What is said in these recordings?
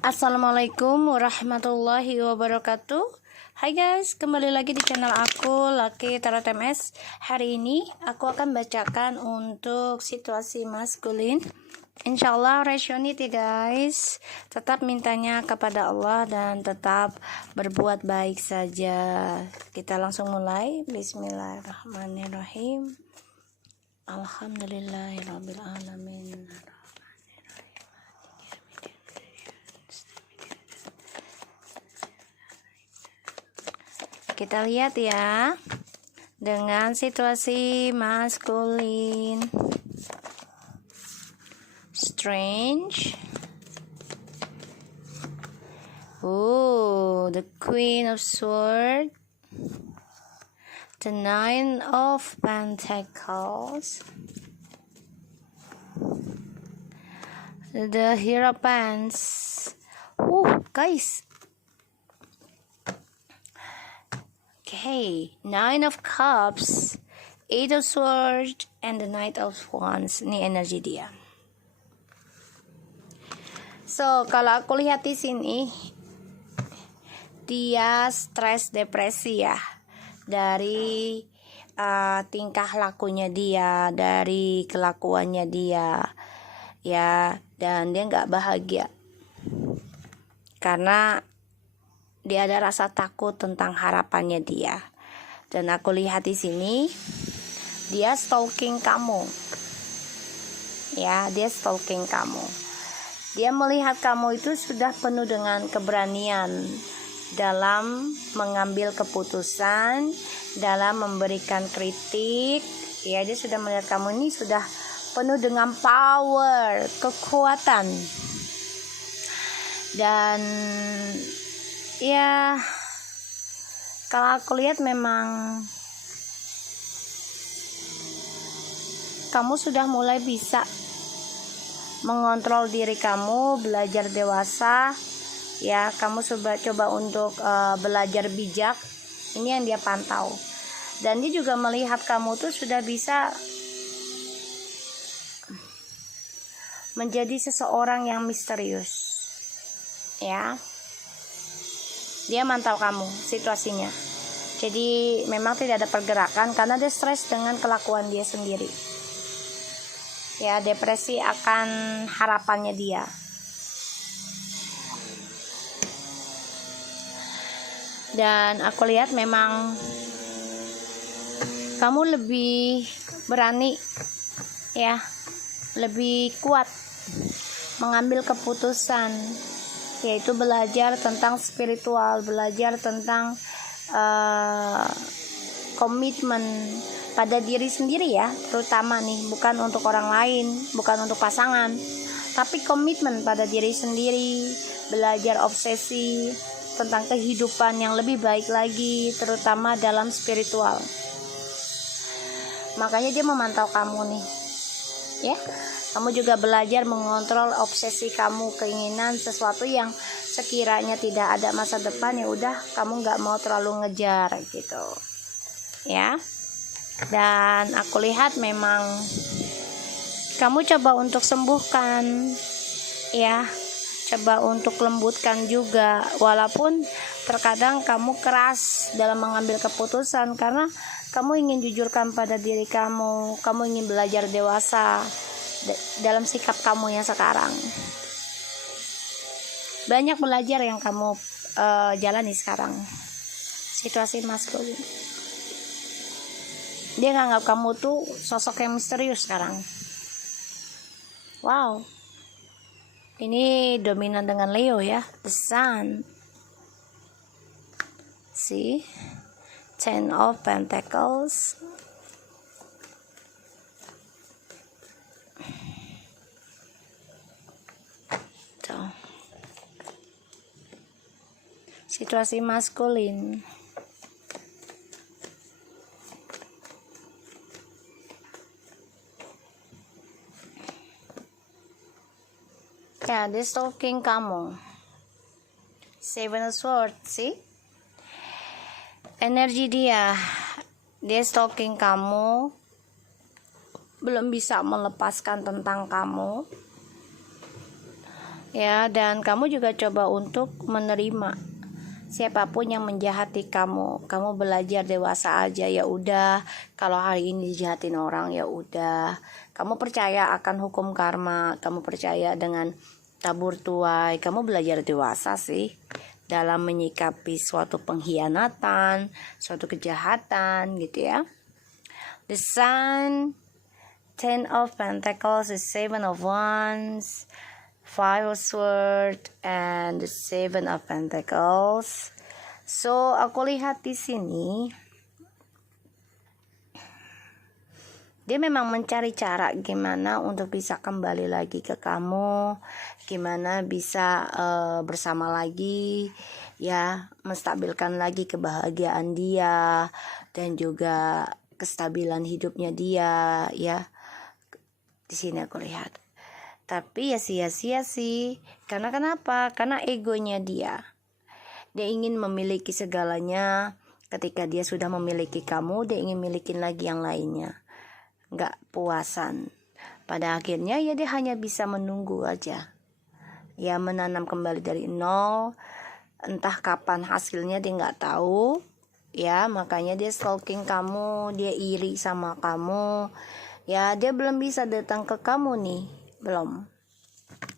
Assalamualaikum warahmatullahi wabarakatuh. Hai guys, kembali lagi di channel aku Lucky Tarot MS. Hari ini aku akan bacakan untuk situasi maskulin. Insyaallah resonate ya guys. Tetap mintanya kepada Allah dan tetap berbuat baik saja. Kita langsung mulai. Bismillahirrahmanirrahim. Alhamdulillahirabbil alamin. Kita lihat ya, dengan situasi maskulin. Strange. The Queen of Swords. The Nine of Pentacles. The Hierophants. Guys. Okay, Nine of Cups, Eight of Swords, and the Knight of Wands. Ini energi dia. So, kalau aku lihat di sini, dia stres, depresi ya, dari tingkah lakunya dia, dari kelakuannya dia, ya, dan dia nggak bahagia karena dia ada rasa takut tentang harapannya dia. Dan aku lihat di sini dia stalking kamu. Ya, dia stalking kamu. Dia melihat kamu itu sudah penuh dengan keberanian dalam mengambil keputusan, dalam memberikan kritik. Ya, dia sudah melihat kamu ini sudah penuh dengan power, kekuatan. Dan ya, kalau aku lihat memang kamu sudah mulai bisa mengontrol diri kamu, belajar dewasa. Ya, kamu coba untuk belajar bijak. Ini yang dia pantau. Dan dia juga melihat kamu tuh sudah bisa menjadi seseorang yang misterius. Ya. Dia mantau kamu situasinya. Jadi memang tidak ada pergerakan karena dia stres dengan kelakuan dia sendiri. Ya, depresi akan harapannya dia. Dan aku lihat memang kamu lebih berani, ya, lebih kuat mengambil keputusan, yaitu belajar tentang spiritual, belajar tentang komitmen pada diri sendiri ya, terutama nih, bukan untuk orang lain, bukan untuk pasangan, tapi komitmen pada diri sendiri, belajar obsesi tentang kehidupan yang lebih baik lagi, terutama dalam spiritual. Makanya dia memantau kamu nih, ya. Kamu juga belajar mengontrol obsesi kamu, keinginan sesuatu yang sekiranya tidak ada masa depan, ya udah kamu nggak mau terlalu ngejar gitu, ya. Dan aku lihat memang kamu coba untuk sembuhkan, ya, coba untuk lembutkan juga, walaupun terkadang kamu keras dalam mengambil keputusan karena kamu ingin jujurkan pada diri kamu, kamu ingin belajar dewasa dalam sikap kamu yang sekarang. Banyak belajar yang kamu jalani sekarang. Situasi maskulin. Dia nganggap kamu tuh sosok yang misterius sekarang. Wow. Ini dominan dengan Leo ya, the Sun. See? Ten of Pentacles. Tuh. Situasi maskulin. Ya, dia stalking kamu. Seven of Swords, see? Energi dia stalking kamu, belum bisa melepaskan tentang kamu. ya, dan kamu juga coba untuk menerima siapapun yang menjahati kamu. Kamu belajar dewasa aja, ya udah. Kalau hari ini dijahatin orang, ya udah. Kamu percaya akan hukum karma, kamu percaya dengan tabur tuai. Kamu belajar dewasa sih dalam menyikapi suatu pengkhianatan, suatu kejahatan gitu ya. The Sun, Ten of Pentacles, the Seven of Wands, Five of Swords, and the Seven of Pentacles. So, aku lihat di sini dia memang mencari cara gimana untuk bisa kembali lagi ke kamu, gimana bisa bersama lagi, ya, menstabilkan lagi kebahagiaan dia dan juga kestabilan hidupnya dia, ya. Di sini aku lihat. Tapi ya sia-sia sih. Karena kenapa? Karena egonya dia. Dia ingin memiliki segalanya. Ketika dia sudah memiliki kamu, dia ingin milikin lagi yang lainnya. Nggak puasan. Pada akhirnya ya dia hanya bisa menunggu aja. Ya, menanam kembali dari nol. Entah kapan hasilnya dia nggak tahu. Ya, makanya dia stalking kamu, dia iri sama kamu. Ya, dia belum bisa datang ke kamu nih, belum.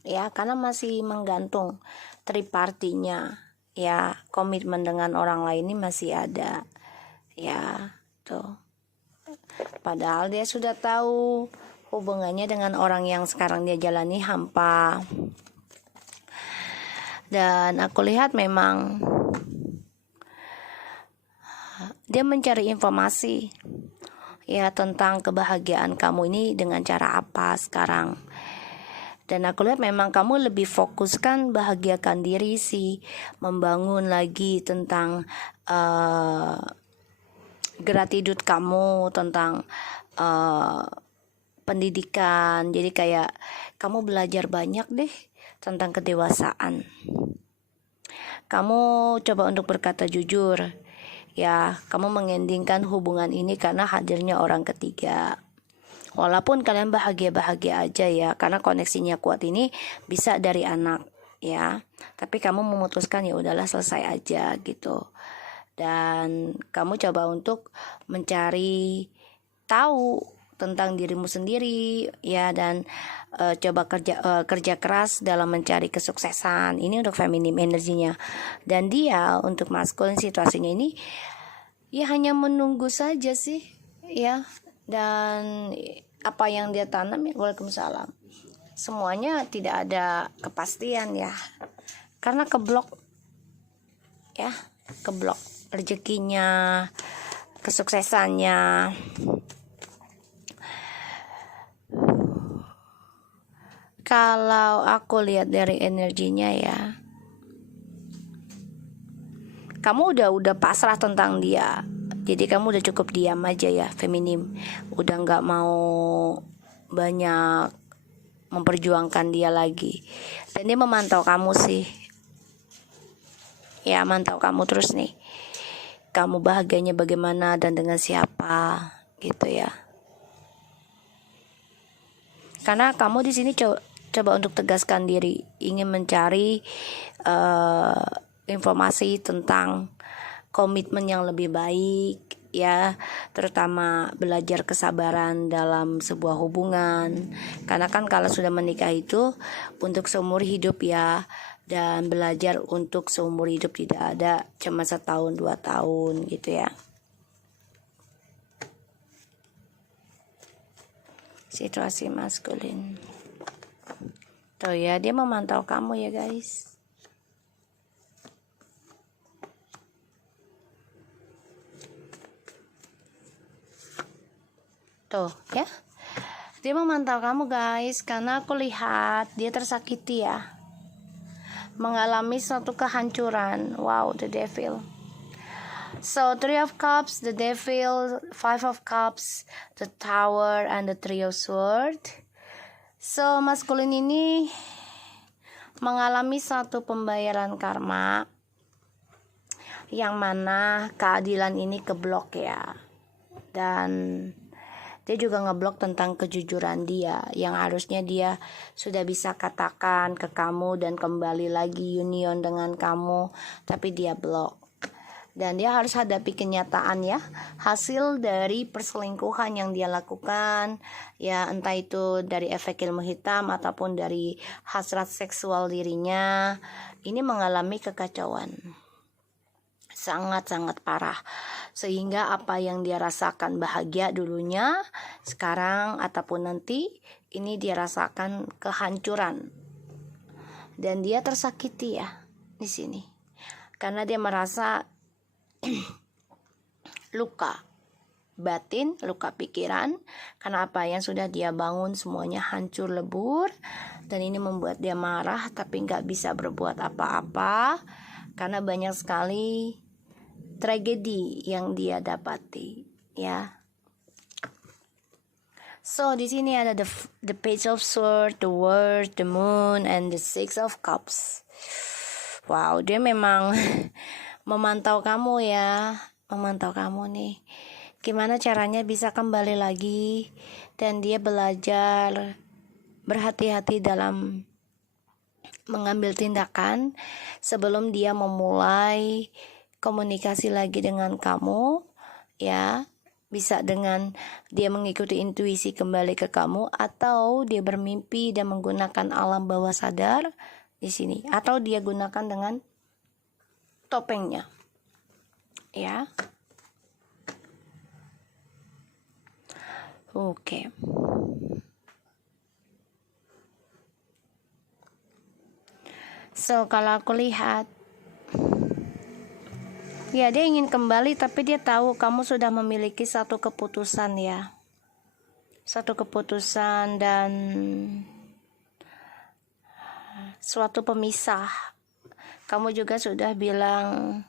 Ya, karena masih menggantung tripartinya. Ya, komitmen dengan orang lain ini masih ada. Ya, tuh. Padahal dia sudah tahu hubungannya dengan orang yang sekarang dia jalani hampa. Dan aku lihat memang dia mencari informasi ya tentang kebahagiaan kamu ini dengan cara apa sekarang. Dan aku lihat memang kamu lebih fokuskan bahagiakan diri sih, membangun lagi tentang gratitude kamu, tentang pendidikan. Jadi kayak kamu belajar banyak deh tentang kedewasaan. Kamu coba untuk berkata jujur. Ya, kamu mengendingkan hubungan ini karena hadirnya orang ketiga. Walaupun kalian bahagia-bahagia aja ya, karena koneksinya kuat ini bisa dari anak ya. Tapi kamu memutuskan ya udahlah selesai aja gitu. Dan kamu coba untuk mencari tahu tentang dirimu sendiri ya, dan coba kerja keras dalam mencari kesuksesan. Ini untuk feminim energinya. Dan dia untuk maskulin situasinya ini ya hanya menunggu saja sih ya. Dan apa yang dia tanam ya, waalaikumsalam, semuanya tidak ada kepastian ya, karena keblok ya, keblok rezekinya, kesuksesannya. Kalau aku lihat dari energinya ya, kamu udah pasrah tentang dia. Jadi kamu udah cukup diam aja ya, feminim. Udah nggak mau banyak memperjuangkan dia lagi. Dan dia memantau kamu sih. Ya, mantau kamu terus nih. Kamu bahagianya bagaimana dan dengan siapa gitu ya. Karena kamu di sini coba untuk tegaskan diri, ingin mencari informasi tentang komitmen yang lebih baik ya, terutama belajar kesabaran dalam sebuah hubungan. Karena kan kalau sudah menikah itu untuk seumur hidup ya, dan belajar untuk seumur hidup, tidak ada cuma 1 tahun 2 tahun gitu ya. Situasi maskulin tuh ya, dia memantau kamu ya guys. Tuh ya, dia memantau kamu guys, karena aku lihat dia tersakiti ya, mengalami suatu kehancuran. Wow, the devil. So 3 of Cups, the devil, 5 of Cups, the Tower, and the 3 of Swords. So maskulin ini mengalami suatu pembayaran karma, yang mana keadilan ini keblok ya. Dan Dia juga ngeblok tentang kejujuran dia yang harusnya dia sudah bisa katakan ke kamu dan kembali lagi union dengan kamu, tapi dia blok. Dan dia harus hadapi kenyataan ya, hasil dari perselingkuhan yang dia lakukan, ya entah itu dari efek ilmu hitam ataupun dari hasrat seksual dirinya, ini mengalami kekacauan sangat-sangat parah, sehingga apa yang dia rasakan bahagia dulunya, sekarang ataupun nanti, ini dia rasakan kehancuran, dan dia tersakiti ya di sini, karena dia merasa luka batin, luka pikiran, karena apa yang sudah dia bangun semuanya hancur lebur, dan ini membuat dia marah tapi nggak bisa berbuat apa-apa karena banyak sekali tragedi yang dia dapati ya. So di sini ada the Page of Swords, the World, the Moon, and the Six of Cups. Wow, dia memang memantau kamu ya, memantau kamu nih. Gimana caranya bisa kembali lagi, dan dia belajar berhati-hati dalam mengambil tindakan sebelum dia memulai komunikasi lagi dengan kamu ya. Bisa dengan dia mengikuti intuisi kembali ke kamu, atau dia bermimpi dan menggunakan alam bawah sadar di sini, atau dia gunakan dengan topengnya ya. Oke. So kalau aku lihat, ya dia ingin kembali, tapi dia tahu kamu sudah memiliki satu keputusan ya, satu keputusan dan suatu pemisah. Kamu juga sudah bilang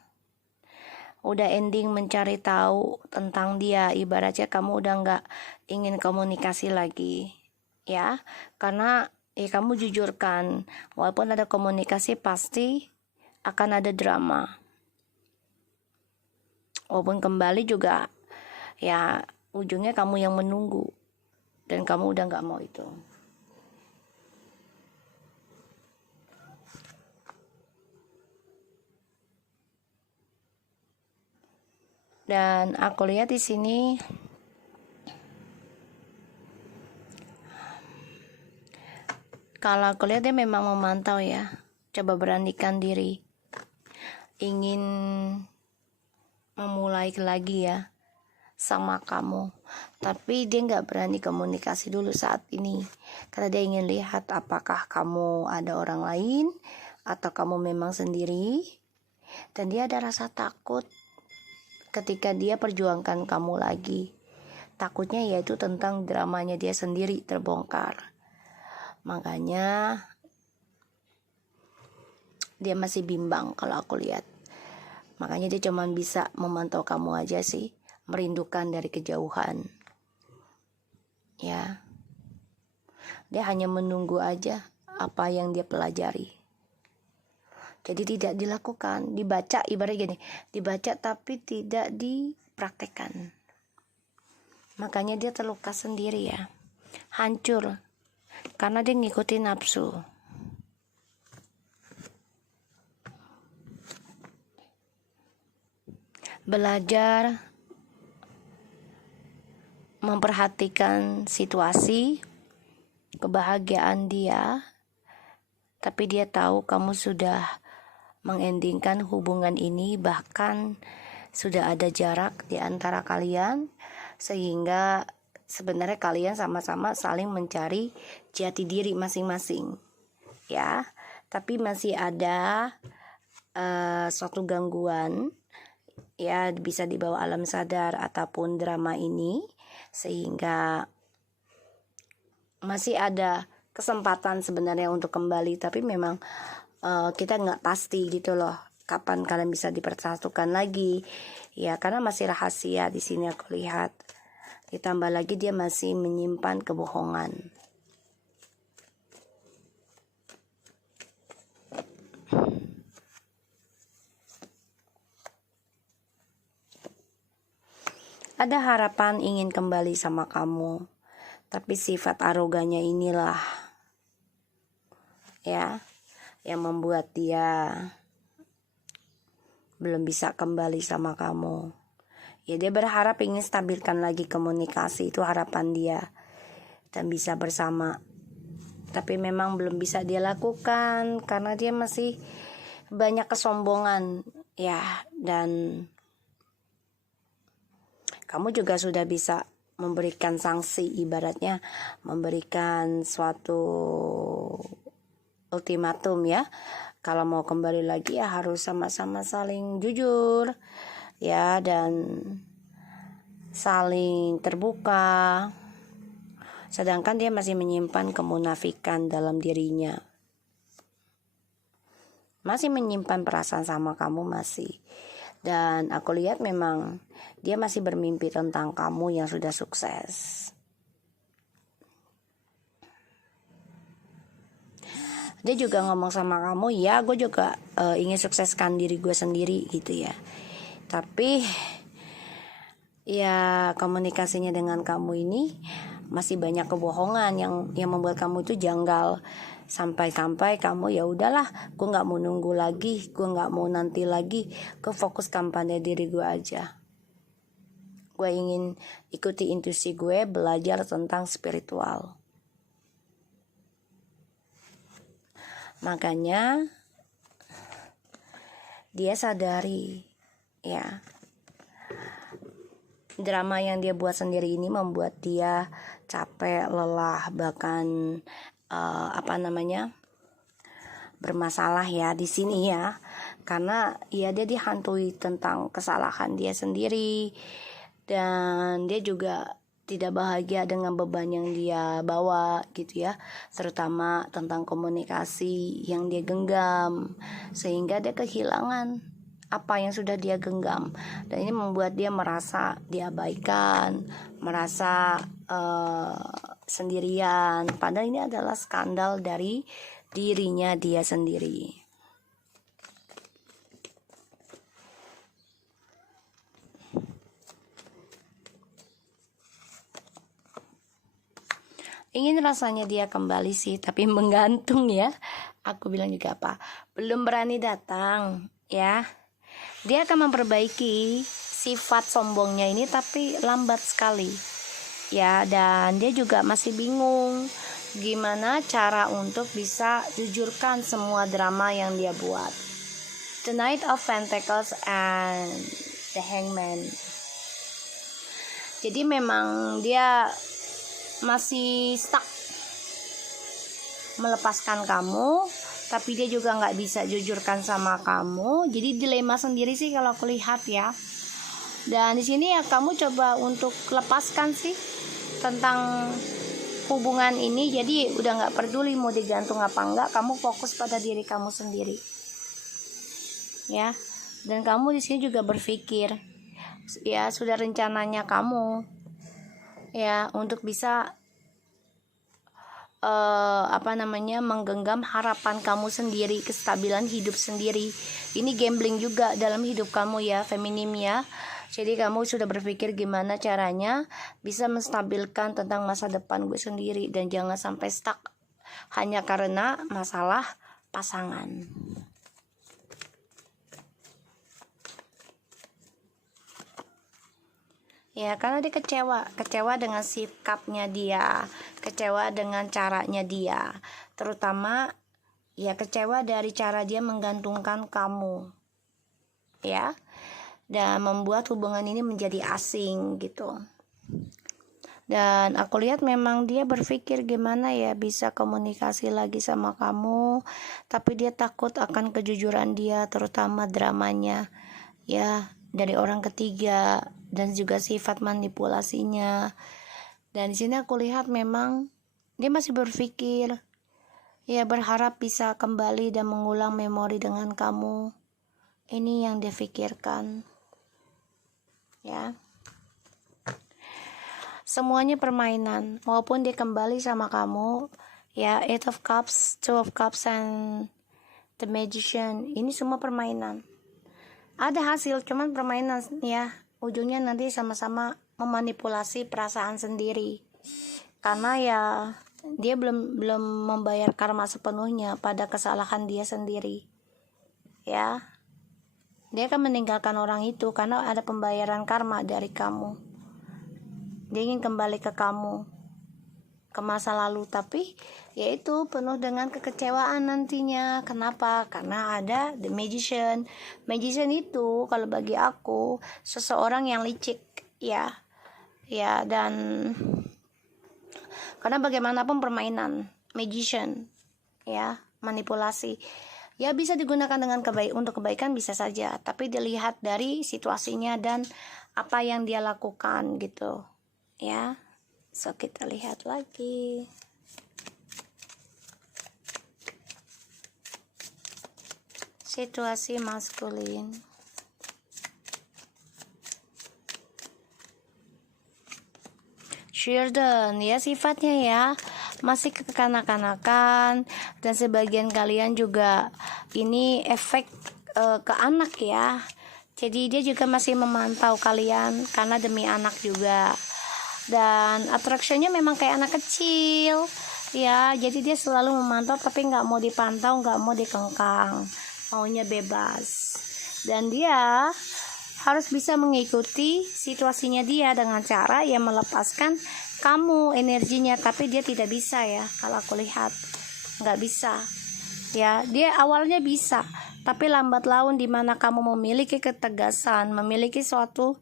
udah ending mencari tahu tentang dia, ibaratnya kamu udah nggak ingin komunikasi lagi ya, karena kamu jujurkan, walaupun ada komunikasi pasti akan ada drama, walaupun kembali juga ya ujungnya kamu yang menunggu, dan kamu udah nggak mau itu. Dan aku lihat di sini kalau aku lihat dia memang memantau ya, coba beranikan diri, ingin memulai lagi ya sama kamu, tapi dia nggak berani komunikasi dulu saat ini, karena dia ingin lihat apakah kamu ada orang lain atau kamu memang sendiri, dan dia ada rasa takut ketika dia perjuangkan kamu lagi. Takutnya yaitu tentang dramanya dia sendiri terbongkar. Makanya dia masih bimbang kalau aku lihat. Makanya dia cuma bisa memantau kamu aja sih, merindukan dari kejauhan. Ya. Dia hanya menunggu aja apa yang dia pelajari. Jadi tidak dilakukan, dibaca, ibarat gini, dibaca tapi tidak dipraktekkan. Makanya dia terluka sendiri ya, hancur, karena dia ngikutin nafsu. Belajar memperhatikan situasi, kebahagiaan dia, tapi dia tahu kamu sudah mengendingkan hubungan ini, bahkan sudah ada jarak di antara kalian, sehingga sebenarnya kalian sama-sama saling mencari jati diri masing-masing ya, tapi masih ada suatu gangguan ya, bisa dibawa alam sadar ataupun drama ini, sehingga masih ada kesempatan sebenarnya untuk kembali, tapi memang kita nggak pasti gitu loh kapan kalian bisa dipersatukan lagi ya, karena masih rahasia di sini aku lihat. Ditambah lagi dia masih menyimpan kebohongan. Ada harapan ingin kembali sama kamu, tapi sifat arogannya inilah ya yang membuat dia belum bisa kembali sama kamu. Ya, dia berharap ingin stabilkan lagi komunikasi, itu harapan dia, dan bisa bersama. Tapi memang belum bisa dia lakukan karena dia masih banyak kesombongan ya. Dan kamu juga sudah bisa memberikan sanksi, ibaratnya memberikan suatu ultimatum ya. Kalau mau kembali lagi ya harus sama-sama saling jujur ya, dan saling terbuka. Sedangkan dia masih menyimpan kemunafikan dalam dirinya, masih menyimpan perasaan sama kamu masih. Dan aku lihat memang dia masih bermimpi tentang kamu yang sudah sukses. Dia juga ngomong sama kamu, ya gue juga ingin sukseskan diri gue sendiri gitu ya. Tapi ya komunikasinya dengan kamu ini masih banyak kebohongan yang membuat kamu itu janggal. Sampai-sampai kamu ya udahlah, gue nggak mau nunggu lagi, gue nggak mau nanti lagi, gue fokuskan pada diri gue aja. Gue ingin ikuti intuisi gue, belajar tentang spiritual. Makanya dia sadari ya, drama yang dia buat sendiri ini membuat dia capek, lelah, bahkan bermasalah ya di sini ya. Karena ya dia dihantui tentang kesalahan dia sendiri, dan dia juga tidak bahagia dengan beban yang dia bawa gitu ya, terutama tentang komunikasi yang dia genggam, sehingga dia kehilangan apa yang sudah dia genggam. Dan ini membuat dia merasa diabaikan, merasa sendirian, padahal ini adalah skandal dari dirinya dia sendiri. Ingin rasanya dia kembali sih, tapi menggantung ya. Aku bilang juga apa, belum berani datang ya. Dia akan memperbaiki sifat sombongnya ini, tapi lambat sekali ya. Dan dia juga masih bingung gimana cara untuk bisa jujurkan semua drama yang dia buat. The Knight of Pentacles and the Hangman. Jadi memang dia masih stuck melepaskan kamu, tapi dia juga nggak bisa jujurkan sama kamu. Jadi dilema sendiri sih kalau aku lihat ya. Dan di sini ya kamu coba untuk lepaskan sih tentang hubungan ini. Jadi udah nggak peduli mau digantung apa enggak, kamu fokus pada diri kamu sendiri ya. Dan kamu di sini juga berpikir ya, sudah rencananya kamu ya untuk bisa menggenggam harapan kamu sendiri, kestabilan hidup sendiri. Ini gambling juga dalam hidup kamu ya, feminim ya. Jadi kamu sudah berpikir gimana caranya bisa menstabilkan tentang masa depan gue sendiri, dan jangan sampai stuck hanya karena masalah pasangan. Ya, karena dia kecewa dengan sikapnya dia, kecewa dengan caranya dia, terutama ya kecewa dari cara dia menggantungkan kamu ya, dan membuat hubungan ini menjadi asing gitu. Dan aku lihat memang dia berpikir gimana ya bisa komunikasi lagi sama kamu, tapi dia takut akan kejujuran dia, terutama dramanya ya dari orang ketiga, dan juga sifat manipulasinya. Dan di sini aku lihat memang dia masih berpikir ya, berharap bisa kembali dan mengulang memori dengan kamu. Ini yang dia pikirkan ya. Semuanya permainan, walaupun dia kembali sama kamu ya. Eight of Cups, Two of Cups, and the Magician, ini semua permainan. Ada hasil, cuman permainan ya. Ujungnya nanti sama-sama memanipulasi perasaan sendiri, karena ya dia belum membayar karma sepenuhnya pada kesalahan dia sendiri. Ya, dia akan meninggalkan orang itu karena ada pembayaran karma dari kamu. Dia ingin kembali ke kamu, ke masa lalu, tapi yaitu penuh dengan kekecewaan nantinya. Kenapa? Karena ada the magician. Magician itu kalau bagi aku seseorang yang licik, ya, dan karena bagaimanapun permainan magician, ya, manipulasi, ya bisa digunakan dengan untuk kebaikan bisa saja, tapi dilihat dari situasinya dan apa yang dia lakukan gitu, ya. So kita lihat lagi. Situasi maskulin. Children, ya sifatnya ya masih kekanak-kanakan, dan sebagian kalian juga ini efek ke anak ya. Jadi dia juga masih memantau kalian karena demi anak juga. Dan attraction-nya memang kayak anak kecil ya, jadi dia selalu memantau tapi nggak mau dipantau, nggak mau dikengkang, maunya bebas. Dan dia harus bisa mengikuti situasinya dia dengan cara ya melepaskan kamu energinya, tapi dia tidak bisa ya, kalau aku lihat nggak bisa ya. Dia awalnya bisa, tapi lambat laun dimana kamu memiliki ketegasan, memiliki suatu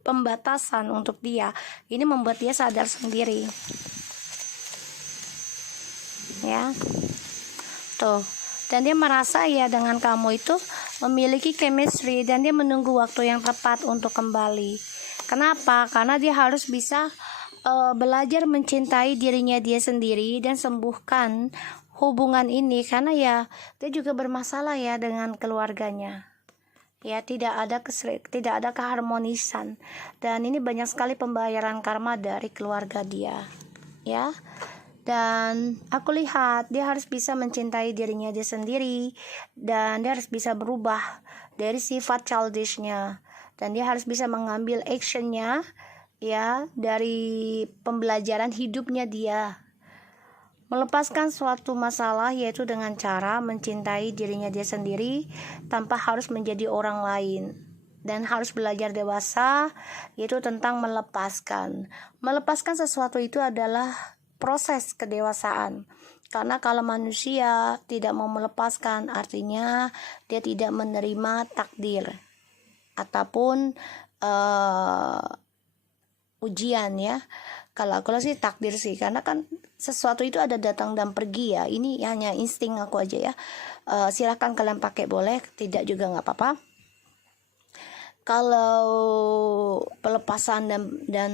pembatasan untuk dia, ini membuat dia sadar sendiri ya tuh. Dan dia merasa ya dengan kamu itu memiliki chemistry, dan dia menunggu waktu yang tepat untuk kembali. Kenapa? Karena dia harus bisa belajar mencintai dirinya dia sendiri dan sembuhkan hubungan ini, karena ya dia juga bermasalah ya dengan keluarganya. Ya, tidak ada keharmonisan, dan ini banyak sekali pembayaran karma dari keluarga dia ya. Dan aku lihat dia harus bisa mencintai dirinya dia sendiri, dan dia harus bisa berubah dari sifat childishnya, dan dia harus bisa mengambil actionnya ya dari pembelajaran hidupnya dia, melepaskan suatu masalah, yaitu dengan cara mencintai dirinya dia sendiri tanpa harus menjadi orang lain. Dan harus belajar dewasa, yaitu tentang melepaskan sesuatu. Itu adalah proses kedewasaan. Karena kalau manusia tidak mau melepaskan, artinya dia tidak menerima takdir ataupun ujian ya. Kalau aku sih takdir sih, karena kan sesuatu itu ada datang dan pergi ya. Ini hanya insting aku aja ya. Silahkan kalian pakai, boleh, tidak juga nggak apa-apa. Kalau pelepasan dan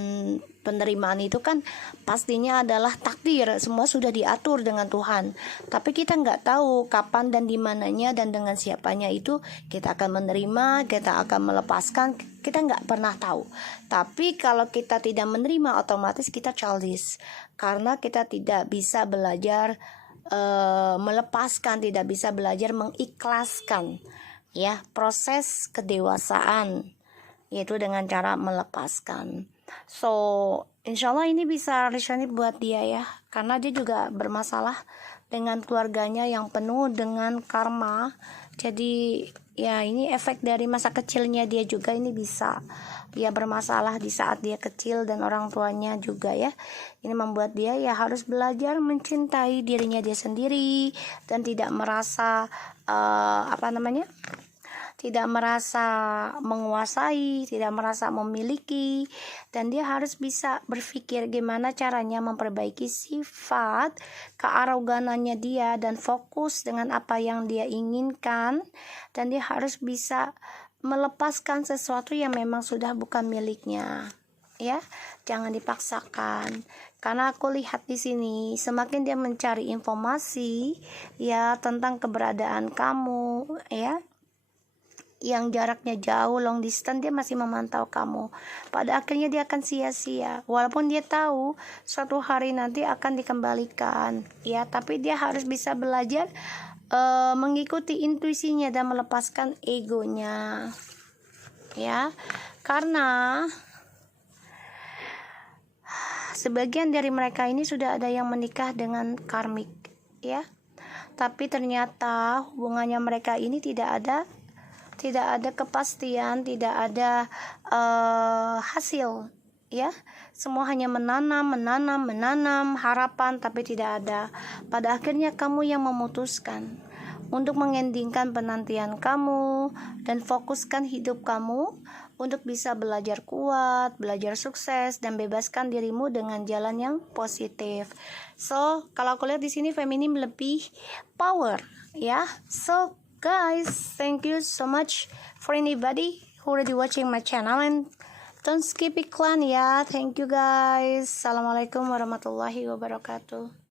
penerimaan itu kan pastinya adalah takdir, semua sudah diatur dengan Tuhan. Tapi kita nggak tahu kapan dan di mananya dan dengan siapanya, itu kita akan menerima, kita akan melepaskan, kita nggak pernah tahu. Tapi kalau kita tidak menerima, otomatis kita childish, karena kita tidak bisa belajar melepaskan, tidak bisa belajar mengikhlaskan ya, proses kedewasaan yaitu dengan cara melepaskan. So insyaallah ini bisa resonate buat dia ya, karena dia juga bermasalah dengan keluarganya yang penuh dengan karma. Jadi ya ini efek dari masa kecilnya dia juga, ini bisa dia bermasalah di saat dia kecil, dan orang tuanya juga ya. Ini membuat dia ya harus belajar mencintai dirinya dia sendiri, dan tidak merasa tidak merasa menguasai, tidak merasa memiliki. Dan dia harus bisa berpikir gimana caranya memperbaiki sifat kearoganannya dia, dan fokus dengan apa yang dia inginkan. Dan dia harus bisa melepaskan sesuatu yang memang sudah bukan miliknya ya, jangan dipaksakan. Karena aku lihat di sini semakin dia mencari informasi ya tentang keberadaan kamu ya, yang jaraknya jauh, long distance, dia masih memantau kamu. Pada akhirnya dia akan sia-sia, walaupun dia tahu suatu hari nanti akan dikembalikan ya. Tapi dia harus bisa belajar mengikuti intuisinya dan melepaskan egonya ya. Karena sebagian dari mereka ini sudah ada yang menikah dengan karmik, ya. Tapi ternyata hubungannya mereka ini tidak ada kepastian, tidak ada hasil, ya. Semua hanya menanam harapan, tapi tidak ada. Pada akhirnya kamu yang memutuskan untuk mengendingkan penantian kamu dan fokuskan hidup kamu untuk bisa belajar kuat, belajar sukses, dan bebaskan dirimu dengan jalan yang positif. So, kalau aku lihat di sini feminim lebih power, ya. So, guys, thank you so much for anybody who already watching my channel, and don't skip iklan ya. Thank you guys. Assalamualaikum warahmatullahi wabarakatuh.